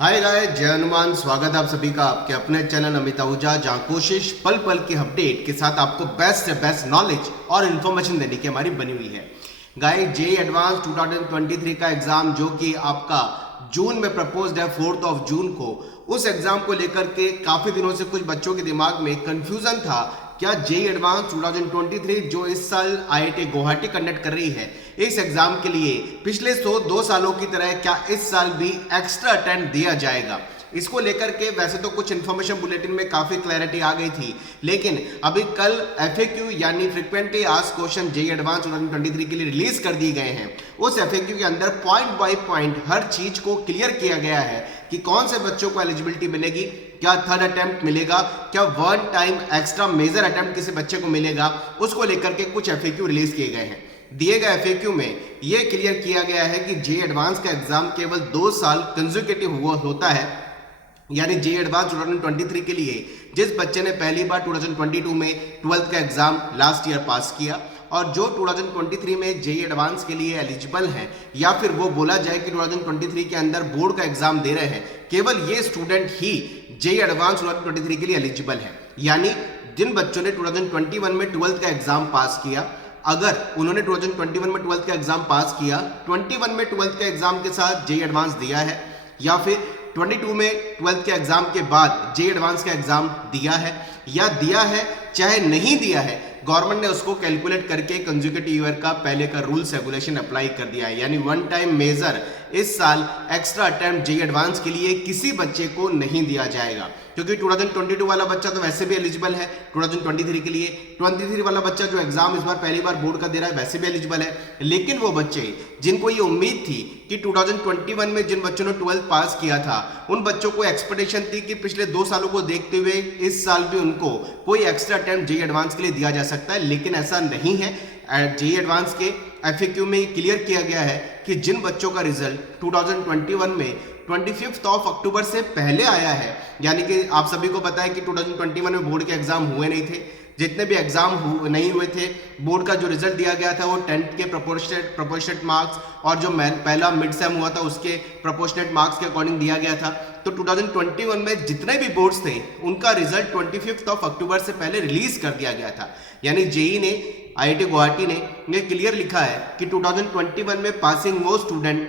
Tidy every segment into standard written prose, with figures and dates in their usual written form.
हाय गाय जय हनुमान। स्वागत है आप सभी का आपके अपने चैनल अमित आहूजा, जहां कोशिश पल पल की अपडेट के साथ आपको बेस्ट से बेस्ट नॉलेज और इन्फॉर्मेशन देने की हमारी बनी हुई है। गाय जे एडवांस 2023 का एग्जाम जो कि आपका जून में प्रपोज्ड है 4 जून को, उस एग्जाम को लेकर के काफी दिनों से कुछ बच्चों के दिमाग में कंफ्यूजन था। क्या जे एडवांस 2023 जो इस साल आईआईटी गुवाहाटी कंडक्ट कर रही है, इस एग्जाम के लिए पिछले 2 सालों की तरह क्या इस साल भी एक्स्ट्रा अटेम्प्ट दिया जाएगा? इसको लेकर के वैसे तो कुछ इन्फॉर्मेशन बुलेटिन में काफी क्लैरिटी आ गई थी, लेकिन अभी कल एफएक्यू यानी फ्रीक्वेंटली आस्क्ड क्वेश्चन जे एडवांस 2023 के लिए रिलीज कर दिए गए हैं। उस एफएक्यू के अंदर पॉइंट बाय पॉइंट हर चीज को क्लियर किया गया है कि कौन से बच्चों को एलिजिबिलिटी मिलेगी, क्या थर्ड अटेम्प्ट मिलेगा, क्या one time extra major attempt किसी बच्चे को मिलेगा। उसको लेकर के कुछ एफएक्यू रिलीज किए गए हैं। दिए गए एफएक्यू में यह क्लियर किया गया है कि जे एडवांस का एग्जाम केवल 2 साल कंसेक्यूटिव हुआ होता है, यानी जे एडवांस 2023 के लिए जिस बच्चे ने पहली बार 2022 में 12th का एग्जाम लास्ट ईयर पास किया और जो 2023 में जे एडवांस के लिए एलिजिबल है, या फिर वो बोला जाए कि 2023 के अंदर बोर्ड का एग्जाम दे रहे हैं, केवल ये स्टूडेंट ही जे एडवांस 2023 के लिए एलिजिबल है। यानी जिन बच्चों ने 2021 में 12th का एग्जाम पास किया, अगर उन्होंने 2021 में 12th का एग्जाम पास किया, 21 में 12th के एग्जाम के साथ जे एडवांस दिया है, या फिर 22 में 12th के एग्जाम के बाद जे एडवांस का एग्जाम दिया है, या दिया है चाहे नहीं दिया है, गवर्नमेंट ने उसको कैलकुलेट करके कंसेक्यूटिव ईयर का पहले का रूल्स रेगुलेशन अप्लाई कर दिया है। यानी वन टाइम मेजर इस साल एक्स्ट्रा अटेम्प्ट जे एडवांस के लिए किसी बच्चे को नहीं दिया जाएगा, क्योंकि 2022 वाला बच्चा तो वैसे भी एलिजिबल है 2023 के लिए। 23 वाला बच्चा जो एग्जाम इस बार पहली बार बोर्ड का दे रहा है वैसे भी एलिजिबल है। लेकिन वो बच्चे जिनको ये उम्मीद थी कि 2021 में जिन बच्चों ने 12th पास किया था, उन बच्चों को एक्सपेक्टेशन थी कि पिछले 2 सालों को देखते हुए इस साल भी उनको कोई एक्स्ट्रा अटेम्प्ट जे एडवांस के लिए दिया जा सकता है, लेकिन ऐसा नहीं है। जे एडवांस के एफएक्यू में क्लियर किया गया है कि जिन बच्चों का रिजल्ट 2021 में 25 अक्टूबर से पहले आया है, यानी कि आप सभी को पता है कि 2021 में बोर्ड के एग्जाम हुए नहीं थे, जितने भी एग्जाम नहीं हुए थे, बोर्ड का जो रिजल्ट दिया गया था वो 10th के प्रोपोर्शनेट मार्क्स और जो पहला मिड सेम हुआ था उसके प्रोपोर्शनेट मार्क्स के अकॉर्डिंग दिया गया था। तो 2021 में जितने भी बोर्ड्स थे उनका रिजल्ट 25 अक्टूबर से पहले रिलीज कर दिया गया था। यानी जेई ने, आईआईटी गुवाहाटी ने यह क्लियर लिखा है कि 2021 में पासिंग वो स्टूडेंट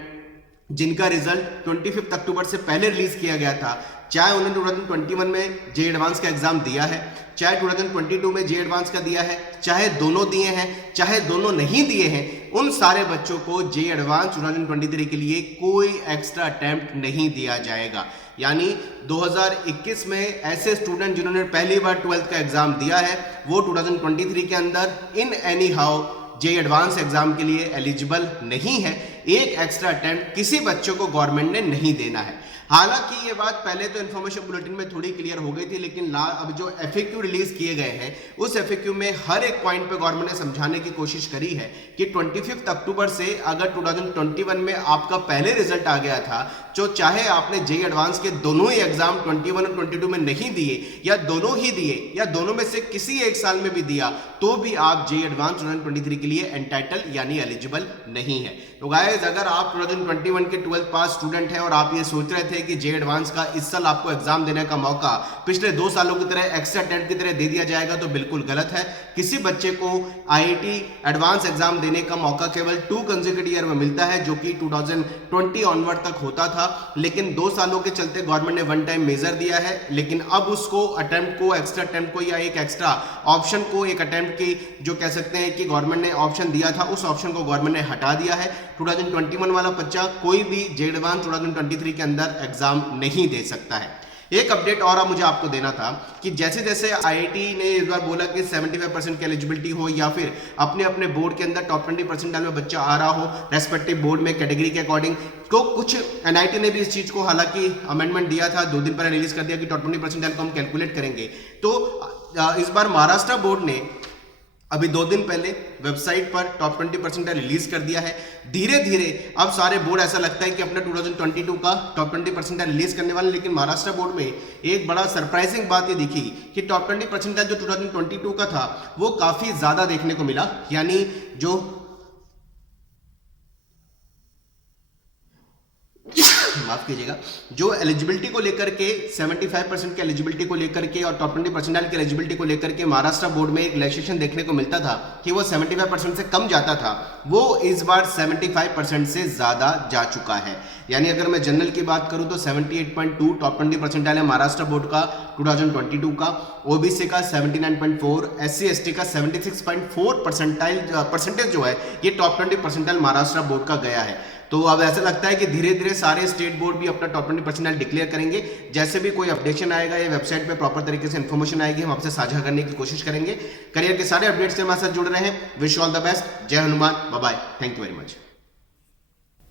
जिनका रिजल्ट 25 अक्टूबर से पहले रिलीज किया गया था, चाहे उन्होंने 2021 में जे एडवांस का एग्जाम दिया है, चाहे 2022 में जे एडवांस का दिया है, चाहे दोनों दिए हैं, चाहे दोनों नहीं दिए हैं, उन सारे बच्चों को जे एडवांस 2023 के लिए कोई एक्स्ट्रा अटेम्प्ट नहीं दिया जाएगा। यानी 2021 में ऐसे स्टूडेंट जिन्होंने पहली बार 12th का एग्जाम दिया है, वो 2023 के अंदर in any how J advance exam के लिए एलिजिबल नहीं है। एक एक्स्ट्रा अटेम्प्ट किसी बच्चों को गवर्नमेंट ने नहीं देना है। हालांकि ये बात पहले तो इन्फॉर्मेशन बुलेटिन में थोड़ी क्लियर हो गई थी, लेकिन अब जो एफएक्यू रिलीज किए गए हैं उस एफएक्यू में हर एक पॉइंट पे गवर्नमेंट ने समझाने की कोशिश करी है कि 25 अक्टूबर से अगर 2021 में आपका पहले रिजल्ट आ गया था, तो चाहे आपने जे एडवांस के दोनों ही एग्जाम 21 और 22 में नहीं दिए, या दोनों ही दिए, या दोनों में से किसी एक साल में भी दिया, तो भी आप जे एडवांस 2023 के लिए एंटाइटल यानी एलिजिबल नहीं है। तो गाइस, अगर आप 2021 के 12th पास स्टूडेंट हैं और आप ये सोच रहे थे कि जे एडवांस का इस साल आपको एग्जाम देने का मौका पिछले 2 सालों की तरह एक्स्ट्रा अटेम्प्ट की तरह दे दिया जाएगा, तो बिल्कुल गलत है। किसी बच्चे को आईआईटी एडवांस एग्जाम देने का मौका केवल 2 कंसेक्यूटिव ईयर में मिलता है, जो कि 2020 ऑनवर्ड तक होता था। लेकिन 2 सालों के चलते गवर्नमेंट ने वन टाइम मेजर दिया है, लेकिन अब उसको अटेम्प्ट को, एक्स्ट्रा अटेम्प्ट को, या एक एक्स्ट्रा ऑप्शन को, एक अटेम्प्ट की जो कह सकते हैं कि गवर्नमेंट ने ऑप्शन दिया था, उस ऑप्शन को गवर्नमेंट ने हटा दिया है। 2021 वाला बच्चा कोई भी जे एडवांस 2023 के अंदर एग्जाम नहीं दे सकता है। एक अपडेट और मुझे आपको देना था कि जैसे जैसे आईआईटी ने इस बार बोला कि 75% की एलिजिबिलिटी हो, या फिर अपने अपने बोर्ड के अंदर टॉप 20% में बच्चा आ रहा हो रेस्पेक्टिव बोर्ड में कैटेगरी के अकॉर्डिंग, तो कुछ एनआईटी ने भी इस चीज को हालांकि अमेंडमेंट दिया था, 2 दिन पहले रिलीज कर दिया कि टॉप 20% को हम कैलकुलेट करेंगे। तो इस बार महाराष्ट्र बोर्ड ने अभी 2 दिन पहले वेबसाइट पर टॉप 20% रिलीज कर दिया है। धीरे धीरे अब सारे बोर्ड ऐसा लगता है कि अपना 2022 का टॉप 20% रिलीज करने वाले, लेकिन महाराष्ट्र बोर्ड में एक बड़ा सरप्राइजिंग बात ये दिखी कि टॉप 20% जो 2022 का था वो काफी ज्यादा देखने को मिला। यानी जो माफ कीजिएगा, जो एलिजिबिलिटी को लेकर के 75% के एलिजिबिलिटी को लेकर के और टॉप 20 परसेंटाइल की एलिजिबिलिटी को लेकर के महाराष्ट्र बोर्ड में एक रिलैक्सेशन देखने को मिलता था कि वो 75% से कम जाता था, वो इस बार 75% से ज्यादा जा चुका है। यानी अगर मैं जनरल की बात करूं तो 78.2 टॉप 20 परसेंटाइल है महाराष्ट्र बोर्ड का 2022 का, ओबीसी का 79.4, एससी एसटी का 76.4 परसेंटेज जो है ये टॉप 20 परसेंटाइल महाराष्ट्र बोर्ड का गया है। तो अब ऐसा लगता है कि धीरे धीरे सारे स्टेट बोर्ड भी अपना टॉप 20 परसेंटाइल डिक्लेयर करेंगे। जैसे भी कोई अपडेशन आएगा या वेबसाइट पे प्रॉपर तरीके से इन्फॉर्मेशन आएगी, हम आपसे साझा करने की कोशिश करेंगे। करियर के सारे अपडेट्स के हमारे साथ जुड़ रहे हैं। Wish all the best. जय Hanuman, bye bye, thank you very much.